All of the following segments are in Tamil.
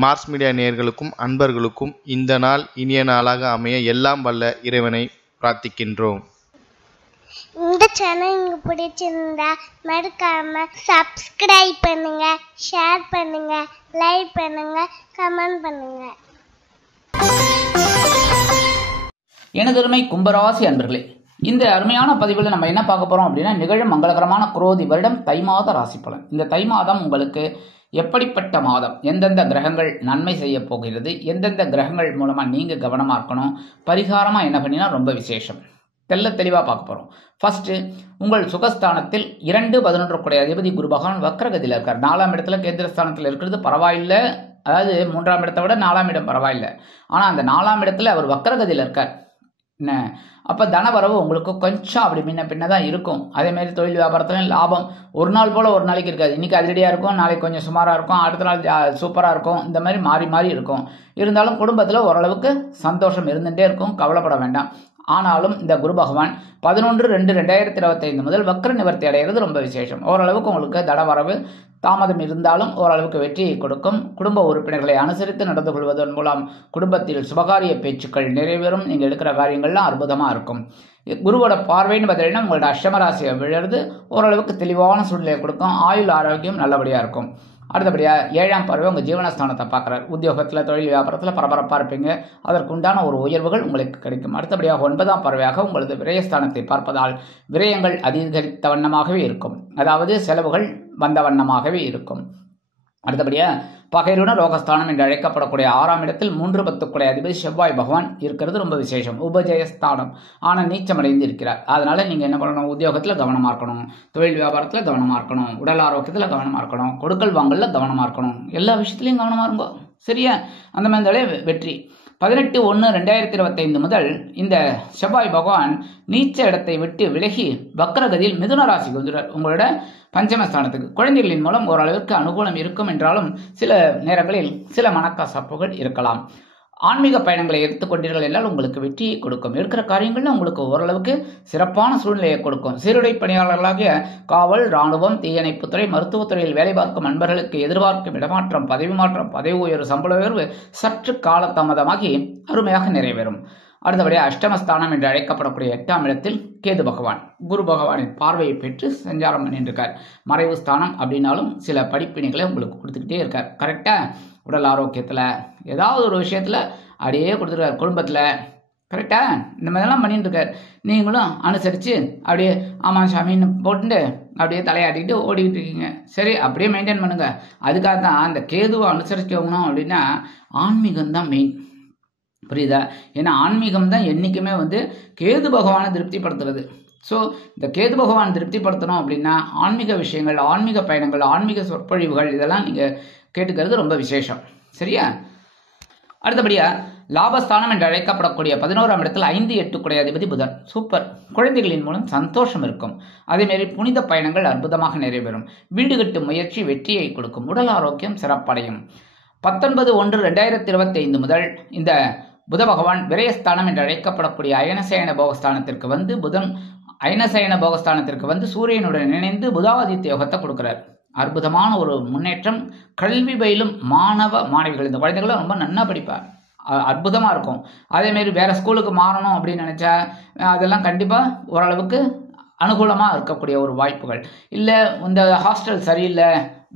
மார்ஸ் மீடியா நேயர்களுக்கும் அன்பர்களுக்கும் இந்த நாள் இனிய நாளாக அமைய எல்லாம் வல்ல இறைவனை பிரார்த்திக்கின்றோம். இந்த சேனல் உங்களுக்கு பிடிச்சிருந்தா மறக்காம சப்ஸ்கிரைப் பண்ணுங்க, ஷேர் பண்ணுங்க, லைக் பண்ணுங்க, கமெண்ட் பண்ணுங்க. எனதருமை கும்பராசி அன்பர்களே, இந்த அருமையான பதிவில் நம்ம என்ன பார்க்க போறோம் அப்படின்னா, நிகழும் மங்களகரமான குரோதி வருடம் தை மாத ராசி பலன். இந்த தை மாதம் உங்களுக்கு எப்படிப்பட்ட மாதம், எந்தெந்த கிரகங்கள் நன்மை செய்ய போகிறது, எந்தெந்த கிரகங்கள் மூலமா நீங்க கவனமா இருக்கணும், பரிகாரமா என்ன பண்ணினா ரொம்ப விசேஷம், தெளிவாக பார்க்க போறோம். ஃபர்ஸ்ட், உங்கள் சுகஸ்தானத்தில் 2-11 கூடிய அதிபதி குரு பகவான் வக்ரகதியில் இருக்கார். 4ஆம் இடத்துல கேந்திரஸ்தானத்தில் இருக்கிறது பரவாயில்லை, அதாவது 3ஆம் இடத்தை விட 4ஆம் இடம் பரவாயில்லை. ஆனால் அந்த 4ஆம் இடத்துல அவர் வக்ரகதியில் இருக்கார். என்ன அப்போ தனவரவு உங்களுக்கு கொஞ்சம் அப்படி முன்ன பின்ன தான் இருக்கும். அதேமாரி தொழில் வியாபாரத்துலையும் லாபம் ஒரு நாள் போல் ஒரு நாளைக்கு இருக்காது. இன்றைக்கி அதிரடியாக இருக்கும், நாளைக்கு கொஞ்சம் சுமாராக இருக்கும், அடுத்த நாள் சூப்பராக இருக்கும். இந்த மாதிரி மாறி மாறி இருக்கும். இருந்தாலும் குடும்பத்தில் ஓரளவுக்கு சந்தோஷம் இருந்துகிட்டே இருக்கும், கவலைப்பட வேண்டாம். ஆனாலும் இந்த குரு பகவான் 11/2/2025 முதல் வக்ர நிவர்த்தி அடைகிறது ரொம்ப விசேஷம். ஓரளவுக்கு உங்களுக்கு தனவரவு தாமதம் இருந்தாலும் ஓரளவுக்கு வெற்றியை கொடுக்கும். குடும்ப உறுப்பினர்களை அனுசரித்து நடந்து கொள்வதன் மூலம் குடும்பத்தில் சுபகாரிய பேச்சுக்கள் நிறைவேறும். நீங்கள் எடுக்கிற காரியங்கள்லாம் அற்புதமாக இருக்கும். குருவோட பார்வைன்னு பார்த்தீங்கன்னா உங்களோட அஷ்டமராசியை விழுறது ஓரளவுக்கு தெளிவான சூழ்நிலையை கொடுக்கும். ஆயுள் ஆரோக்கியம் நல்லபடியாக இருக்கும். அடுத்தபடியாக 7ஆம் பார்வை உங்கள் ஜீவனஸ்தானத்தை பார்க்குறார். உத்தியோகத்தில் தொழில் வியாபாரத்தில் பரபரப்பாக இருப்பீங்க, அதற்குண்டான ஒரு உயர்வுகள் உங்களுக்கு கிடைக்கும். அடுத்தபடியாக 9ஆம் பார்வையாக உங்களது விரயஸ்தானத்தை பார்ப்பதால் விரயங்கள் அதிகரித்த வண்ணமாகவே இருக்கும், அதாவது செலவுகள் வந்த வண்ணமாகவே இருக்கும். அடுத்தபடியாக பகைருண ரோகஸ்தானம் என்று அழைக்கப்படக்கூடிய 6ஆம் இடத்தில் 3-10 கூடிய அதிபதி செவ்வாய் பகவான் இருக்கிறது ரொம்ப விசேஷம். உபஜயஸ்தானம் ஆனால் நீச்சமடைந்து இருக்கிறார். அதனால நீங்கள் என்ன பண்ணணும், உத்தியோகத்தில் கவனமாக இருக்கணும், தொழில் வியாபாரத்தில் கவனமாக இருக்கணும், உடல் ஆரோக்கியத்தில் கவனமாக இருக்கணும், கொடுக்கல் வாங்கலில் கவனமாக இருக்கணும், எல்லா விஷயத்துலையும் கவனமாக இருங்கோ. சரியா? அந்த மாதிரி வெற்றி. 18/1/2025 முதல் இந்த செவ்வாய் பகவான் நீச்ச இடத்தை விட்டு விலகி வக்ரகதியில் மிதுன ராசிக்கு வந்துடுறார், உங்களோட பஞ்சமஸ்தானத்துக்கு. குழந்தைகளின் மூலம் ஓரளவிற்கு அனுகூலம் இருக்கும் என்றாலும் சில நேரங்களில் சில மனக்கசப்புகள் இருக்கலாம். ஆன்மீக பயணங்களை எடுத்துக்கொண்டீர்கள் என்றால் உங்களுக்கு வெற்றியை கொடுக்கும். இருக்கிற காரியங்கள்ல உங்களுக்கு ஓரளவுக்கு சிறப்பான சூழ்நிலையை கொடுக்கும். சீருடை பணியாளர்களாகிய காவல், இராணுவம், தீயணைப்புத்துறை, மருத்துவத்துறையில் வேலை பார்க்கும் நண்பர்களுக்கு எதிர்பார்க்கும் இடமாற்றம், பதவி மாற்றம், பதவி உயர்வு, சம்பள உயர்வு சற்று காலதாமதமாகி அருமையாக நிறைவேறும். அடுத்தபடியாக அஷ்டமஸ்தானம் என்று அழைக்கப்படக்கூடிய 8ஆம் இடத்தில் கேது பகவான் குரு பகவானின் பார்வையை பெற்று சஞ்சாரம் பண்ணியிருக்கார். மறைவு ஸ்தானம் அப்படின்னாலும் சில படிப்பினைகளை உங்களுக்கு கொடுத்துக்கிட்டே இருக்கார். கரெக்டாக உடல் ஆரோக்கியத்தில் ஏதாவது ஒரு விஷயத்தில் அப்படியே கொடுத்துருக்கார். குடும்பத்தில் கரெக்டாக இந்த மாதிரிலாம் பண்ணிட்டு இருக்கார். நீங்களும் அனுசரித்து அப்படியே ஆமாம் சாமின்னு போட்டுட்டு அப்படியே தலையாட்டிக்கிட்டு ஓடிக்கிட்டு இருக்கீங்க. சரி, அப்படியே மெயின்டைன் பண்ணுங்க. அதுக்காக தான் அந்த கேதுவை அனுசரிக்கணும் அப்படின்னா ஆன்மீகம்தான் மெயின். புரியுதா? ஏன்னா ஆன்மீகம் தான் என்றைக்குமே கேது பகவானை திருப்திப்படுத்துறது. ஸோ இந்த கேது பகவான் திருப்திப்படுத்தணும் அப்படின்னா ஆன்மீக விஷயங்கள், ஆன்மீக பயணங்கள், ஆன்மீக சொற்பொழிவுகள் இதெல்லாம் நீங்கள் கேட்டுக்கிறது ரொம்ப விசேஷம். சரியா? அடுத்தபடியாக லாபஸ்தானம் என்று அழைக்கப்படக்கூடிய 11ஆம் இடத்தில் 5-8 கூடிய அதிபதி புதன். சூப்பர். குழந்தைகளின் மூலம் சந்தோஷம் இருக்கும். அதேமாரி புனித பயணங்கள் அற்புதமாக நிறைவேறும். வீடு கட்டும் முயற்சி வெற்றியை கொடுக்கும். உடல் ஆரோக்கியம் சிறப்படையும். 19/1/2025 முதல் இந்த புத பகவான் விரயஸ்தானம் என்று அழைக்கப்படக்கூடிய அயனசயன போகஸ்தானத்திற்கு புதன் அயனசயன போகஸ்தானத்திற்கு சூரியனுடன் இணைந்து புதாதித்ய யோகத்தை கொடுக்கிறார். அற்புதமான ஒரு முன்னேற்றம். கல்வி பயிலும் மாணவ மாணவிகள், இந்த குழந்தைகளும் ரொம்ப நன்னா படிப்பார், அற்புதமாக இருக்கும். அதேமாரி வேறு ஸ்கூலுக்கு மாறணும் அப்படின்னு நினச்சா அதெல்லாம் கண்டிப்பாக ஓரளவுக்கு அனுகூலமாக இருக்கக்கூடிய ஒரு வாய்ப்புகள். இல்லை இந்த ஹாஸ்டல் சரியில்லை,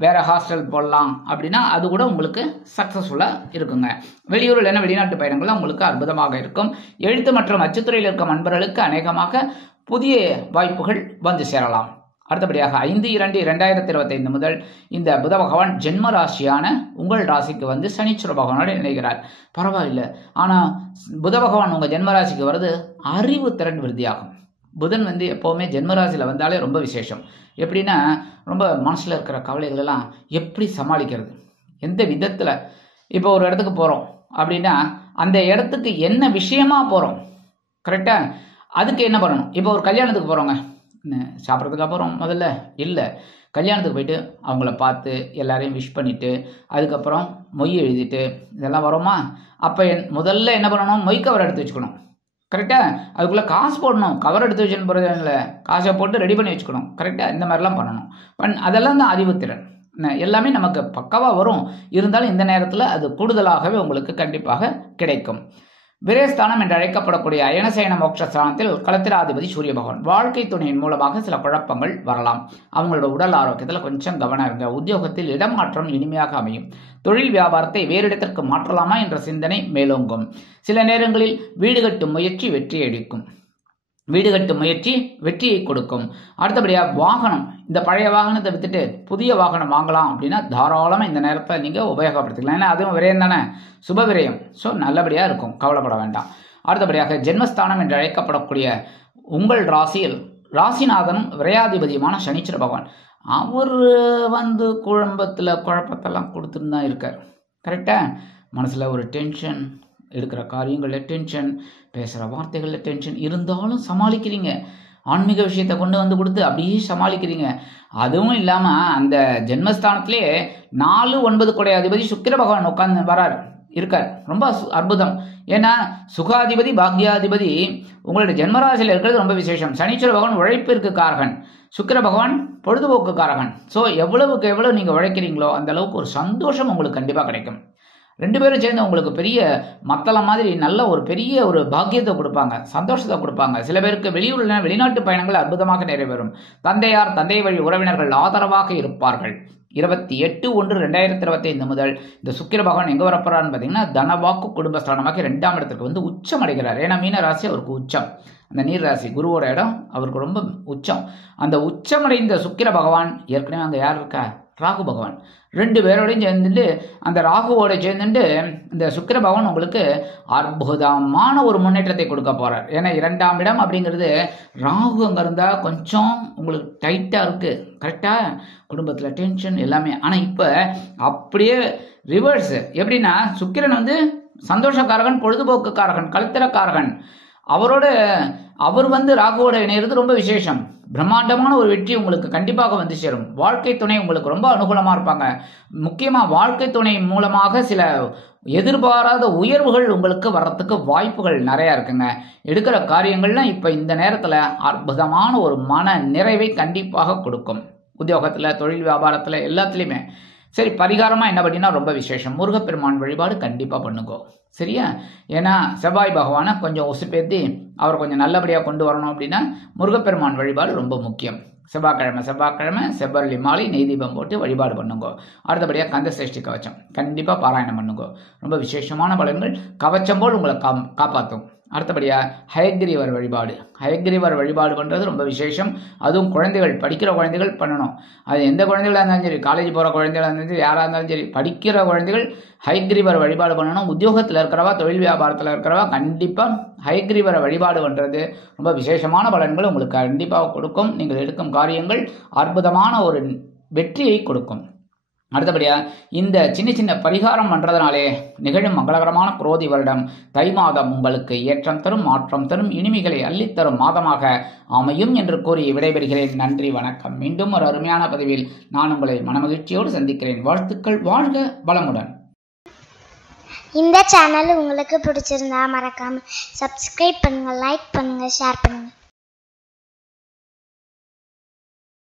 வேறு ஹாஸ்டல் போடலாம் அப்படின்னா அது கூட உங்களுக்கு சக்ஸஸ்ஃபுல்லாக இருக்குங்க. வெளியூர் இல்லைன்னா வெளிநாட்டு பயணங்கள்லாம் உங்களுக்கு அற்புதமாக இருக்கும். எழுத்து மற்றும் அச்சுத்துறையில் இருக்கும் நண்பர்களுக்கு அநேகமாக புதிய வாய்ப்புகள் வந்து சேரலாம். அடுத்தபடியாக 5/2/2025 முதல் இந்த புத பகவான் ஜென்ம ராசியான உங்கள் ராசிக்கு சனீஸ்வர பகவானோடு இணைகிறார். பரவாயில்லை. ஆனால் புத பகவான் உங்கள் ஜென்ம ராசிக்கு வருது அறிவு திறன் விருத்தியாகும். புதன் எப்போவுமே ஜென்மராசியில் வந்தாலே ரொம்ப விசேஷம். எப்படின்னா ரொம்ப மனசில் இருக்கிற கவலைகள் எல்லாம் எப்படி சமாளிக்கிறது, எந்த விதத்தில். இப்போ ஒரு இடத்துக்கு போகிறோம் அப்படின்னா அந்த இடத்துக்கு என்ன விஷயமா போகிறோம், கரெக்டாக அதுக்கு என்ன பண்ணணும். இப்போ ஒரு கல்யாணத்துக்கு போகிறோங்க, சாப்பிட்றதுக்காக போகிறோம் முதல்ல இல்லை, கல்யாணத்துக்கு போயிட்டு அவங்கள பார்த்து எல்லாரையும் விஷ் பண்ணிவிட்டு அதுக்கப்புறம் மொய் எழுதிட்டு இதெல்லாம் வரோமா. அப்போ முதல்ல என்ன பண்ணணும், மொய் கவர் எடுத்து வச்சுக்கணும். கரெக்டாக அதுக்குள்ளே காசு போடணும். கவர் எடுத்து வச்சுன்னு போகிறது இல்லை, காசை போட்டு ரெடி பண்ணி வச்சுக்கணும். கரெக்டாக இந்த மாதிரிலாம் பண்ணணும். அதெல்லாம் தான் அறிவுத்திறன். எல்லாமே நமக்கு பக்கவாக வரும். இருந்தாலும் இந்த நேரத்தில் அது கூடுதலாகவே உங்களுக்கு கண்டிப்பாக கிடைக்கும். விரயஸ்தானம் என்று அழைக்கப்படக்கூடிய அயனசேன மோட்சஸ்தானத்தில் களத்திராதிபதி சூரிய பகவான். வாழ்க்கை துணையின் மூலமாக சில குழப்பங்கள் வரலாம். அவங்களோட உடல் ஆரோக்கியத்தில் கொஞ்சம் கவனம் இருங்க. உத்தியோகத்தில் இடமாற்றம் இனிமையாக அமையும். தொழில் வியாபாரத்தை வேறு இடத்திற்கு மாற்றலாமா என்ற சிந்தனை மேலோங்கும். சில நேரங்களில் வீடு கட்டும் முயற்சி வெற்றியளிக்கும். வீடு கட்டும் முயற்சி வெற்றியை கொடுக்கும். அடுத்தபடியாக வாகனம், இந்த பழைய வாகனத்தை வித்துட்டு புதிய வாகனம் வாங்கலாம் அப்படின்னா தாராளமாக இந்த நேரத்தை நீங்கள் உபயோகப்படுத்திக்கலாம். ஏன்னா அதுவும் விரயம் தானே, சுப விரயம். ஸோ நல்லபடியாக இருக்கும், கவலைப்பட வேண்டாம். அடுத்தபடியாக ஜென்மஸ்தானம் என்று அழைக்கப்படக்கூடிய உங்கள் ராசியில் ராசிநாதனும் விரையாதிபதியுமான சனீஸ்வர பகவான். அவர் குழப்பத்தெல்லாம் கொடுத்துட்டு தான் இருக்கார். கரெக்டாக மனசில் ஒரு டென்ஷன், எடுக்கிற காரியங்களில் டென்ஷன், பேசுகிற வார்த்தைகளில் டென்ஷன், இருந்தாலும் சமாளிக்கிறீங்க. ஆன்மீக விஷயத்தை கொண்டு வந்து கொடுத்து அப்படியே சமாளிக்கிறீங்க. அதுவும் இல்லாமல் அந்த ஜென்மஸ்தானத்திலே 4-9 கொடை அதிபதி சுக்கிர பகவான் உட்கார்ந்து இருக்கார். ரொம்ப அற்புதம். ஏன்னா சுகாதிபதி பாக்யாதிபதி உங்களுடைய ஜென்மராசியில் இருக்கிறது ரொம்ப விசேஷம். சனீஸ்வர பகவான் உழைப்பிற்கு காரகன், சுக்கிர பகவான் பொழுதுபோக்கு காரகன். ஸோ எவ்வளவுக்கு எவ்வளவு நீங்கள் உழைக்கிறீங்களோ அந்த அளவுக்கு ஒரு சந்தோஷம் உங்களுக்கு கண்டிப்பாக கிடைக்கும். 2 பேரும் சேர்ந்து உங்களுக்கு பெரிய மத்தள மாதிரி நல்ல ஒரு பெரிய ஒரு பாக்கியத்தை கொடுப்பாங்க, சந்தோஷத்தை கொடுப்பாங்க. சில பேருக்கு வெளிநாட்டு பயணங்கள் அற்புதமாக நிறைவேறும். தந்தையார், தந்தை வழி உறவினர்கள் ஆதரவாக இருப்பார்கள். 28/1/2025 முதல் இந்த சுக்கிர பகவான் எங்கே வரப்போறான்னு பார்த்தீங்கன்னா தனவாக்கு குடும்பஸ்தானமாக 2ஆம் இடத்துக்கு வந்து உச்சம் அடைகிறார். ஏன்னா மீன ராசி அவருக்கு உச்சம், அந்த நீர் ராசி குருவோட இடம் அவருக்கு ரொம்ப உச்சம். அந்த உச்சமடைந்த சுக்கிர பகவான் ஏற்கனவே அங்கே யார் இருக்கா? ராகு பகவான். 2 பேரோடையும் சேர்ந்துட்டு அந்த ராகுவோட சேர்ந்துட்டு இந்த சுக்கிர பகவான் உங்களுக்கு அற்புதமான ஒரு முன்னேற்றத்தை கொடுக்க போறார். ஏன்னா 2ஆம் இடம் அப்படிங்கிறது ராகு அங்கே இருந்தால் கொஞ்சம் உங்களுக்கு டைட்டாக இருக்கு. கரெக்டாக குடும்பத்தில் டென்ஷன் எல்லாமே. ஆனால் இப்போ அப்படியே ரிவர்ஸ். எப்படின்னா சுக்கிரன் வந்து சந்தோஷக்காரகன், பொழுதுபோக்குக்காரகன், களத்திரக்காரகன். அவர் வந்து ராகுவோட இணையிறது ரொம்ப விசேஷம். பிரம்மாண்டமான ஒரு வெற்றி உங்களுக்கு கண்டிப்பாக வந்து சேரும். வாழ்க்கை துணை உங்களுக்கு ரொம்ப அனுகூலமாக இருப்பாங்க. முக்கியமாக வாழ்க்கை துணை மூலமாக சில எதிர்பாராத உயர்வுகள் உங்களுக்கு வர்றதுக்கு வாய்ப்புகள் நிறையா இருக்குங்க. எடுக்கிற காரியங்கள்லாம் இப்போ இந்த நேரத்தில் அற்புதமான ஒரு மன நிறைவை கண்டிப்பாக கொடுக்கும். உத்தியோகத்தில், தொழில் வியாபாரத்தில் எல்லாத்துலேயுமே. சரி, பரிகாரமாக என்ன பண்ணினா ரொம்ப விசேஷம். முருகப்பெருமான் வழிபாடு கண்டிப்பாக பண்ணுங்கோ. சரியா? ஏன்னா செவ்வாய் பகவானை கொஞ்சம் உசுப்பேற்றி அவர் கொஞ்சம் நல்லபடியாக கொண்டு வரணும் அப்படின்னா முருகப்பெருமான் வழிபாடு ரொம்ப முக்கியம். செவ்வாய்க்கிழமை செவ்வரளி மாலை நெய் தீபம் போட்டு வழிபாடு பண்ணுங்கோ. அடுத்தபடியாக கந்த சஷ்டி கவச்சம் கண்டிப்பாக பாராயணம் பண்ணுங்கோ. ரொம்ப விசேஷமான பலன்கள். கவச்சம் போல் உங்களை காப்பாற்றும். அடுத்தபடியாக ஹயக்ரீவர் வழிபாடு பண்ணுறது ரொம்ப விசேஷம். அதுவும் குழந்தைகள், படிக்கிற குழந்தைகள் பண்ணணும். அது எந்த குழந்தைகளாக இருந்தாலும் சரி, காலேஜ் போகிற குழந்தைகளாக இருந்தாலும் சரி, யாராக இருந்தாலும் சரி, படிக்கிற குழந்தைகள் ஹயக்ரீவர் வழிபாடு பண்ணணும். உத்தியோகத்தில் இருக்கிறவா, தொழில் வியாபாரத்தில் இருக்கிறவா கண்டிப்பாக ஹயக்ரீவரை வழிபாடு பண்ணுறது ரொம்ப விசேஷமான பலன்கள் உங்களுக்கு கண்டிப்பாக கொடுக்கும். நீங்கள் எடுக்கும் காரியங்கள் அற்புதமான ஒரு வெற்றியை கொடுக்கும். அடுத்தபடியாக இந்த சின்ன பரிகாரம் பண்ணுறதுனாலே நிகழும் மங்களகரமான குரோதி வருடம் தை மாதம் உங்களுக்கு ஏற்றம் தரும், மாற்றம் தரும், இனிமைகளை அள்ளித்தரும் மாதமாக அமையும் என்று கூறி விடைபெறுகிறேன். நன்றி, வணக்கம். மீண்டும் ஒரு அருமையான பதிவில் நான் உங்களை மனமகிழ்ச்சியோடு சந்திக்கிறேன். வாழ்த்துக்கள். வாழ்க வளமுடன். இந்த சேனல் உங்களுக்கு பிடிச்சிருந்தா மறக்காம சப்ஸ்கிரைப் பண்ணுங்க, லைக் பண்ணுங்க, ஷேர் பண்ணுங்க.